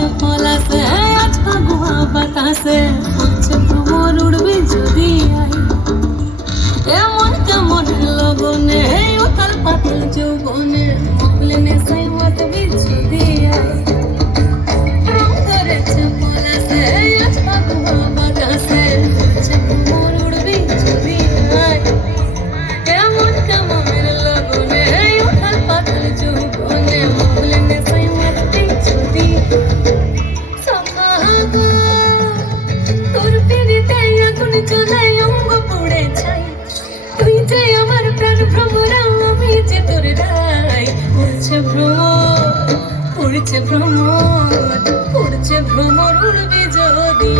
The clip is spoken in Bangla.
ধরেছে পলাশে আজ ফাগুয়া বাতাসে উঠছে ভ্রমর উড়বি যদি আই এমন কেমন লগনে উথাল পাতাল যৌবনে মকলে নেশায় মাতবি যদি আই রং ধরেছে পলাশে আজ ফাগুয়া বাতাসে উঠছে ভ্রমর উড়বি যদি আই এমন কেমন লগনে উথাল পাতাল যৌবনে মকলে নেশায় মাতবি যদি তোর পিড়িতে আগুন জ্বলাই অঙ্গ পুড়ে ছাই তুই যে আমার প্রাণ ভ্রমরা আমি যে তোর রাই উড়ছে ভ্রমর উড়ছে ভ্রমর উড়ছে ভ্রমর উড়বি যদি